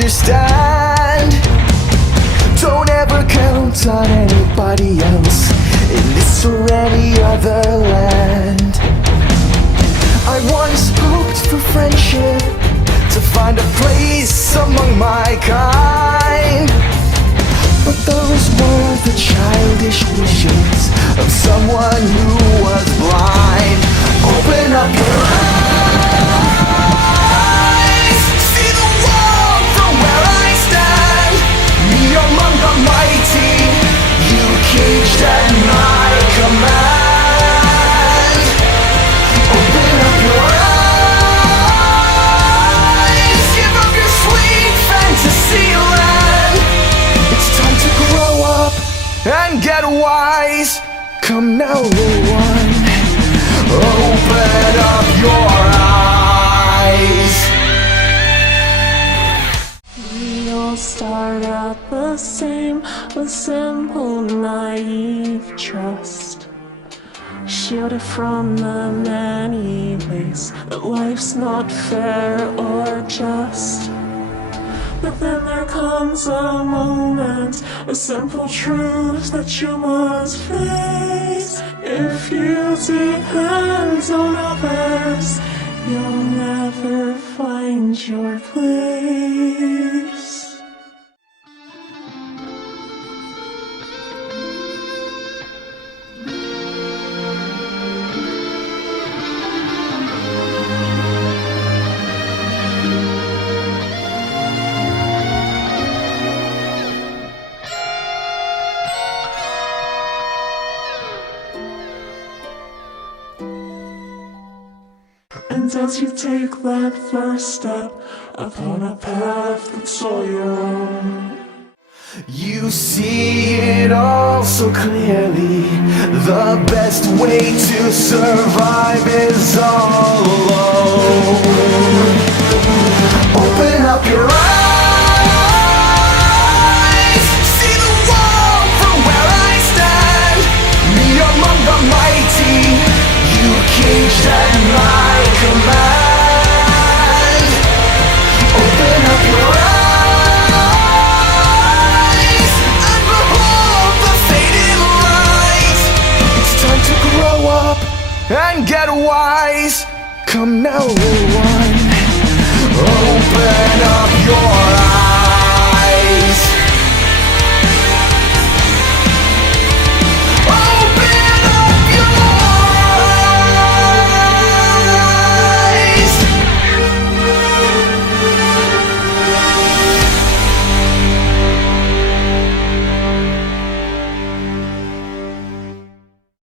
understand. Don't ever count on anybody else in this or any other land. I once hoped for friendship, to find a place among my kind, but those were the childish wishes of someone who was blind. Open up your eyes, see the world from where I stand. Me among the mighty, you caged at my command. Open up your eyes, give up your sweet fantasy land. It's time to grow up and get wise. Come now, little one, open up your eyes. We all start out the same, with simple, naive trust, shielded from the many ways that life's not fair or just. But then there comes a moment, a simple truth that you must face. If you depend on others, you'll never find your place. And as you take that first step upon a path that's all your own, you see it all so clearly. The best way to survive is all alone. Open up your eyes, see the world from where I stand. Me among the mighty, you caged at my command. Open up your eyes and behold the fading light. It's time to grow up and get wise. Come now, little one, open up your eyes.